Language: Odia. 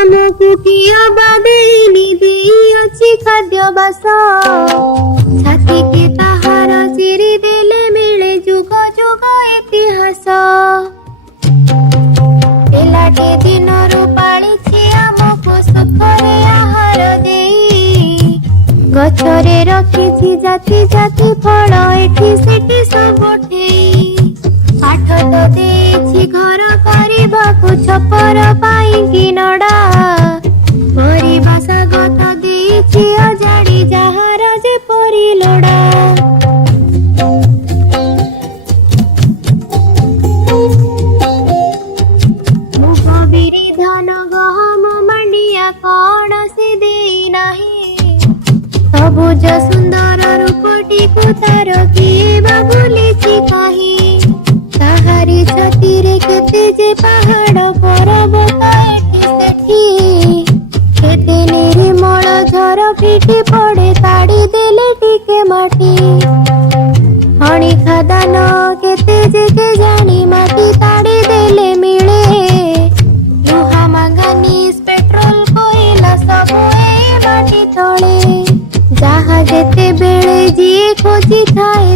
ଆମକୁ କିଏ ବାଦେଇନି ଦେଇଅଛି ଖାଦ୍ୟ ବାସ ଛାତିକି ତାହାର ଚିରି ଦେଲେ ମିଳେ ଯୁଗ ଯୁଗ ଇତିହାସ। ପିଲାଟି ଦିନରୁ ପାଳିଛି ଆମକୁ ସୁଖରେ ଆହାର ଦେଇ ଗଛରେ ରଖିଛି ଜାତି ଜାତି ଫଳ ଏଠି ସେଠି ସବୁଠେଇ ପାଠ ତ ଦେଇଛି ଘର କରିବାକୁ ଛପର ପାଇଁକି ନଡ଼ା ପରିବା ଶାଗ ତ ଦେଇଛି ଅଜାଡ଼ି ଯାହାର ଯେପରି ଲୋଡ଼ା। ମୁଗ ବିରି ଧାନ ଗହମ ମାଣ୍ଡିଆ କଣ ସେ ଦେଇନାହିଁ ସବୁଜ ସୁନ୍ଦର ରୂପଟିକୁ ତାର କିଏ ବା ଭୁଲିଛି କାହିଁ। ତାହାରି ଛାତିରେ କେତେ ଯେ ପାହାଡ଼ ପର୍ବତ ଏଠି ସେଠି କେତେ ନିର୍ମଳ ଝର ଫିଟି ପଡ଼େ ତାଡ଼ି ଦେଲେ ଟିକେ ମାଟି ହଣି ଖାଦାନ କେତେ ଯେ କେଜାଣି ମାଟି ତାଡ଼ି ଦେଲେ ମିଳେ ଲୁହା ମାଙ୍ଗାନିଜ ପେଟ୍ରୋଲ କୋଇଲା ସବୁ ଏ ମାଟି ତଳେ ଯାହା ଯେତେବେଳେ ଯିଏ ଖୋଜିଥାଏ